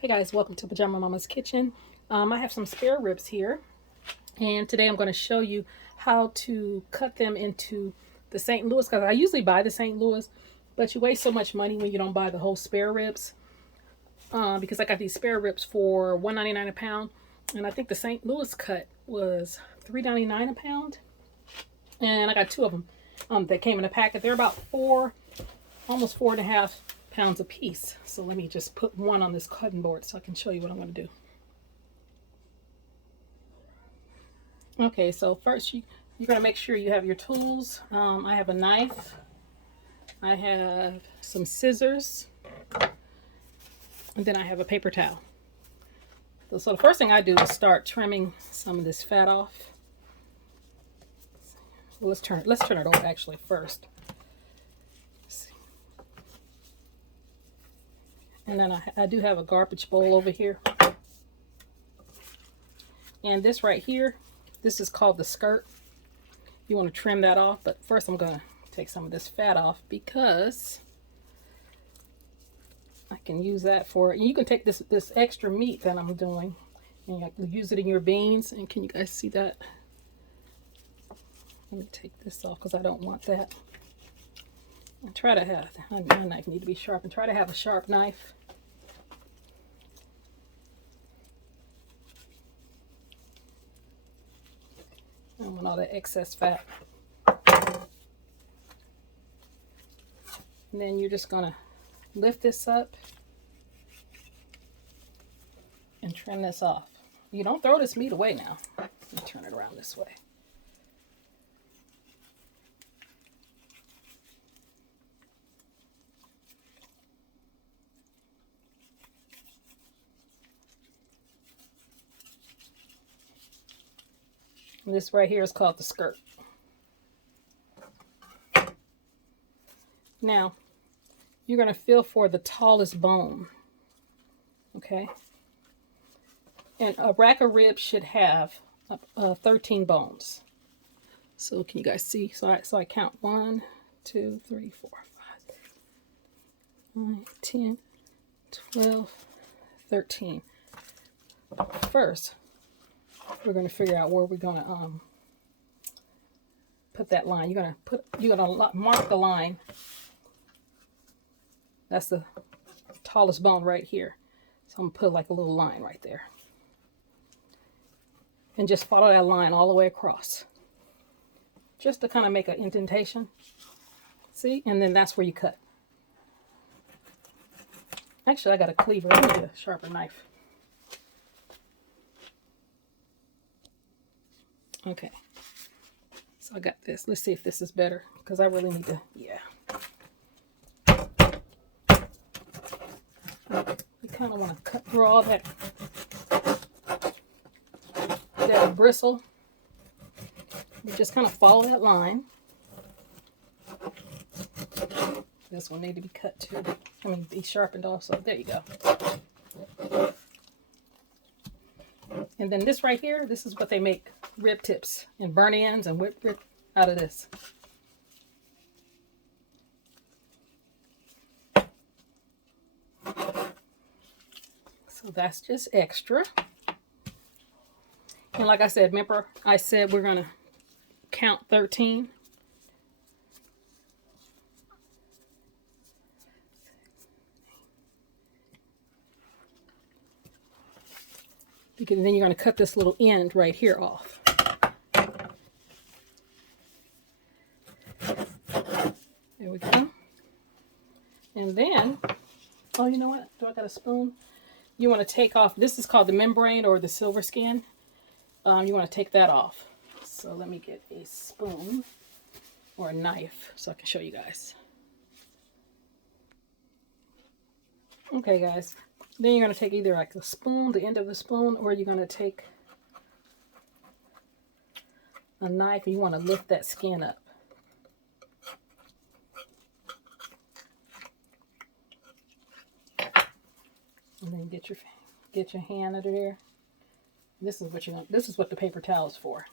Hey guys, welcome to Pajama Mama's Kitchen. I have some spare ribs here, and today I'm going to show you how to cut them into the St. Louis, because I usually buy the St. Louis, but you waste so much money when you don't buy the whole spare ribs, because I got these spare ribs for $1.99 a pound, and I think the St. Louis cut was $3.99 a pound, and I got two of them that came in a packet. They're about almost 4.5 pounds a piece. So let me just put one on this cutting board so I can show you what I'm going to do. Okay, so first you're going to make sure you have your tools. I have a knife. I have some scissors. And then I have a paper towel. So the first thing I do is start trimming some of this fat off. Well, let's turn it over actually first. And then I do have a garbage bowl over here. And this right here, this is called the skirt. You want to trim that off, but first I'm going to take some of this fat off because I can use that for, you can take this extra meat that I'm doing and you can use it in your beans. And can you guys see that? Let me take this off because I don't want that. And try to have, my knife need to be sharp, and try to have a sharp knife. I don't want all that excess fat. And then you're just gonna lift this up and trim this off. You don't throw this meat away now. Let me turn it around this way. And this right here is called the skirt. Now, you're going to feel for the tallest bone, okay? And a rack of ribs should have 13 bones. So can you guys see? So I count 1, 2, 3, 4, 5, 9, 10, 12, 13. First, we're going to figure out where we're going to put that line. You're going to mark the line. That's the tallest bone right here. So I'm going to put like a little line right there. And just follow that line all the way across. Just to kind of make an indentation. See? And then that's where you cut. Actually, I got a cleaver. I need a sharper knife. Okay. So I got this. Let's see if this is better. Because I really need to, yeah. You kind of want to cut through all that bristle. You just kind of follow that line. This one need to be cut too. I mean, be sharpened also. There you go. And then this right here, this is what they make rib tips and burn ends and whip rib out of this. So that's just extra. And like I said, remember I said we're going to count 13. Because then you're going to cut this little end right here off. There we go. And then, oh, you know what? Do I got a spoon? You want to take off, this is called the membrane or the silver skin. You want to take that off. So let me get a spoon or a knife so I can show you guys. Okay, guys. Then you're going to take either like a spoon, the end of the spoon, or you're going to take a knife and you want to lift that skin up. And then get your hand under there. This is what the paper towel is for.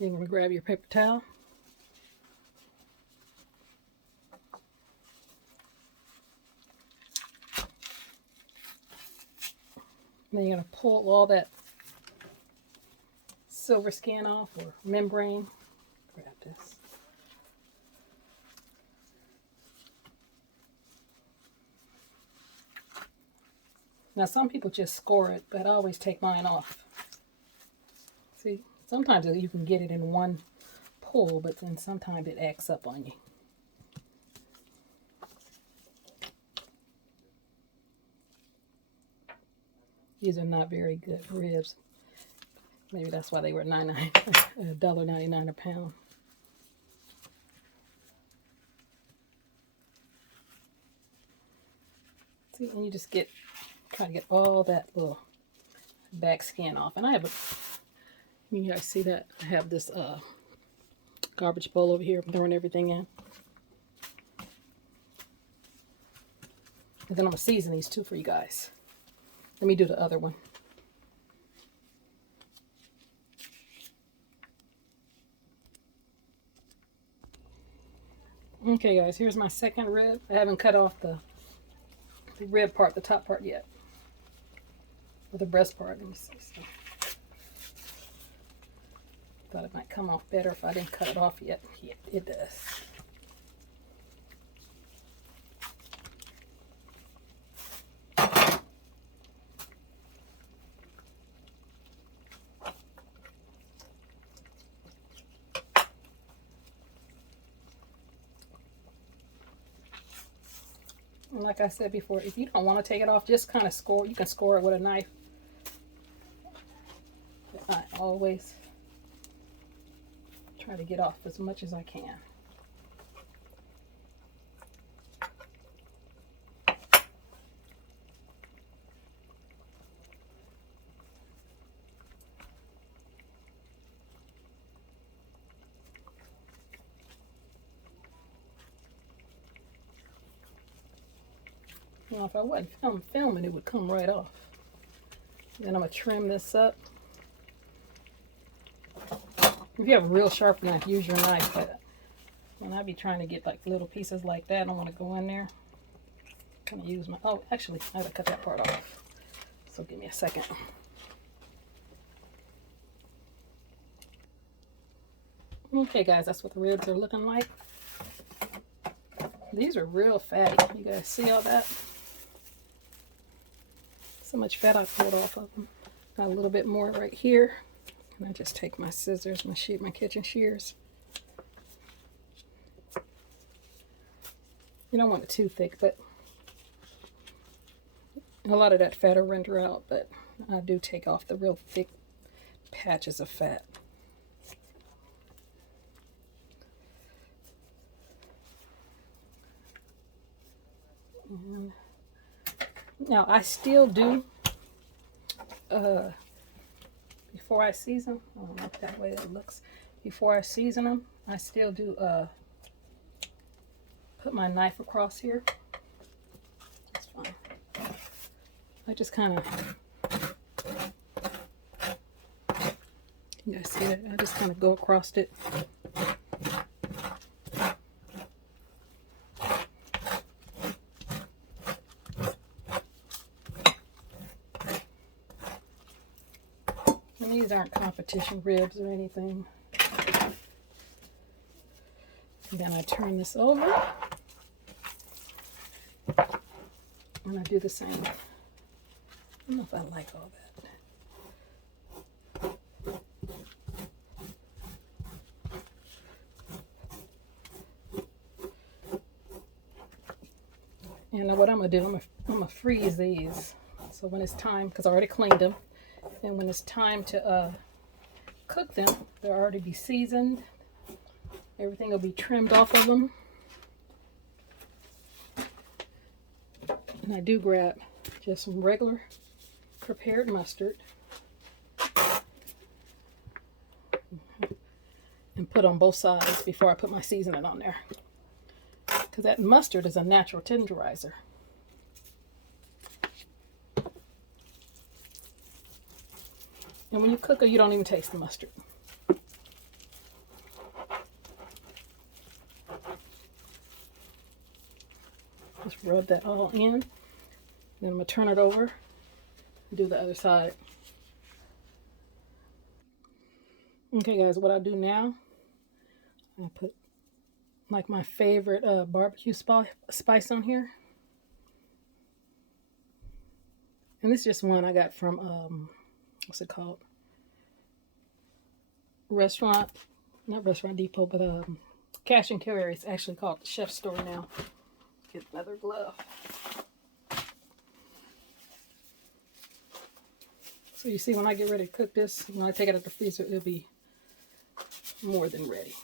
You're going to grab your paper towel. Then you're going to pull all that silver skin off, or membrane. Grab this. Now some people just score it, but I always take mine off. See, sometimes you can get it in one pull, but then sometimes it acts up on you. These are not very good ribs. Maybe that's why they were $1.99 a pound. See, and you just try to get all that little back skin off. And I have you guys see that? I have this garbage bowl over here. I'm throwing everything in. And then I'm going to season these too for you guys. Let me do the other one. Okay guys, here's my second rib. I haven't cut off the rib part, the top part yet. Or the breast part. Let me see. So, thought it might come off better if I didn't cut it off yet. Yeah, it does. And like I said before, if you don't want to take it off, just kind of score. You can score it with a knife. I always try to get off as much as I can. Now, if I wasn't filming, it would come right off. Then I'm going to trim this up. If you have a real sharp knife, use your knife. But when I be trying to get like little pieces like that, I don't want to go in there. I'm going to use my... Oh, actually, I got to cut that part off. So give me a second. Okay, guys, that's what the ribs are looking like. These are real fatty. You guys see all that? So much fat I pulled off of them. Got a little bit more right here. And I just take my scissors, my kitchen shears. You don't want it too thick, but a lot of that fat will render out, but I do take off the real thick patches of fat. And now I still do, before I season, I don't like that way it looks. Before I season them, I still do put my knife across here. That's fine. I just kind of, you guys see that? I just kind of go across it. And these aren't competition ribs or anything. And then I turn this over. And I do the same. I don't know if I like all that. And now what I'm going to do, I'm going to freeze these. So when it's time, because I already cleaned them, and when it's time to cook them, they'll already be seasoned. Everything will be trimmed off of them. And I do grab just some regular prepared mustard and put on both sides before I put my seasoning on there. Because that mustard is a natural tenderizer. And when you cook it, you don't even taste the mustard. Rub that all in. Then I'm gonna turn it over and do the other side. Okay guys, what I do now, I put like my favorite barbecue spice on here. And this is just one I got from, what's it called? Not Restaurant Depot, but Cash and Carry. It's actually called the Chef Store now. Get another glove. So you see, when I get ready to cook this, when I take it out the freezer, it'll be more than ready.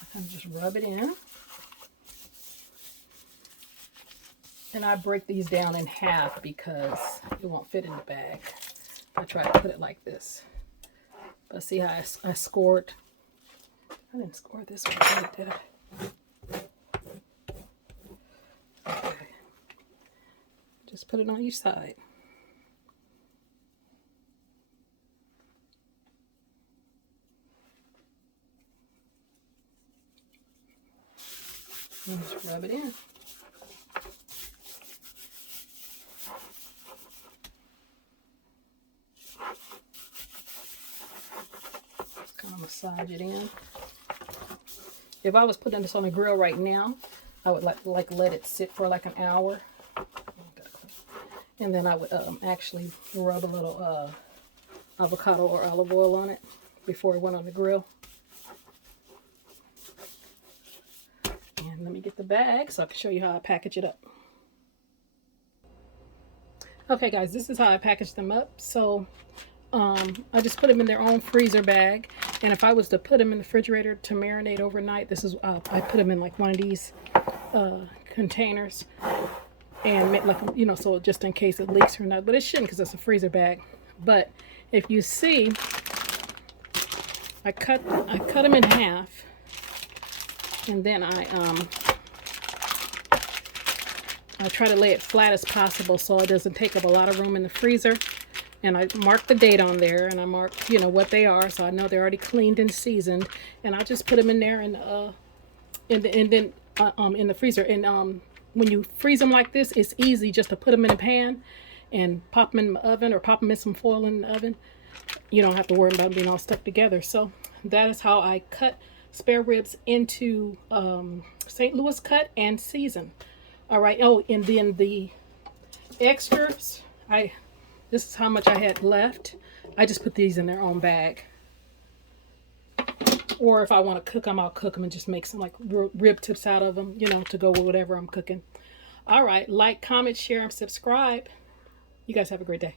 I kind of just rub it in. And I break these down in half because it won't fit in the bag. I try to put it like this. But see how I scored? I didn't score this one, did I? Okay. Just put it on each side. And just rub it in. Kind of massage it in. If I was putting this on the grill right now, I would like let it sit for like an hour, and then I would actually rub a little avocado or olive oil on it before it went on the grill. And let me get the bag so I can show you how I package it up. Okay guys, this is how I package them up. So I just put them in their own freezer bag, and if I was to put them in the refrigerator to marinate overnight, this is I put them in like one of these containers, and like, you know, so just in case it leaks or not, but it shouldn't because it's a freezer bag. But if you see, I cut them in half, and then I try to lay it flat as possible so it doesn't take up a lot of room in the freezer. And I mark the date on there, and I mark, you know, what they are, so I know they're already cleaned and seasoned. And I just put them in there, and then in the freezer. And when you freeze them like this, it's easy just to put them in a pan and pop them in the oven, or pop them in some foil in the oven. You don't have to worry about them being all stuck together. So that is how I cut spare ribs into St. Louis cut and season. All right. Oh, and then the extras, this is how much I had left. I just put these in their own bag. Or if I want to cook them, I'll cook them and just make some like rib tips out of them, you know, to go with whatever I'm cooking. All right, like, comment, share, and subscribe. You guys have a great day.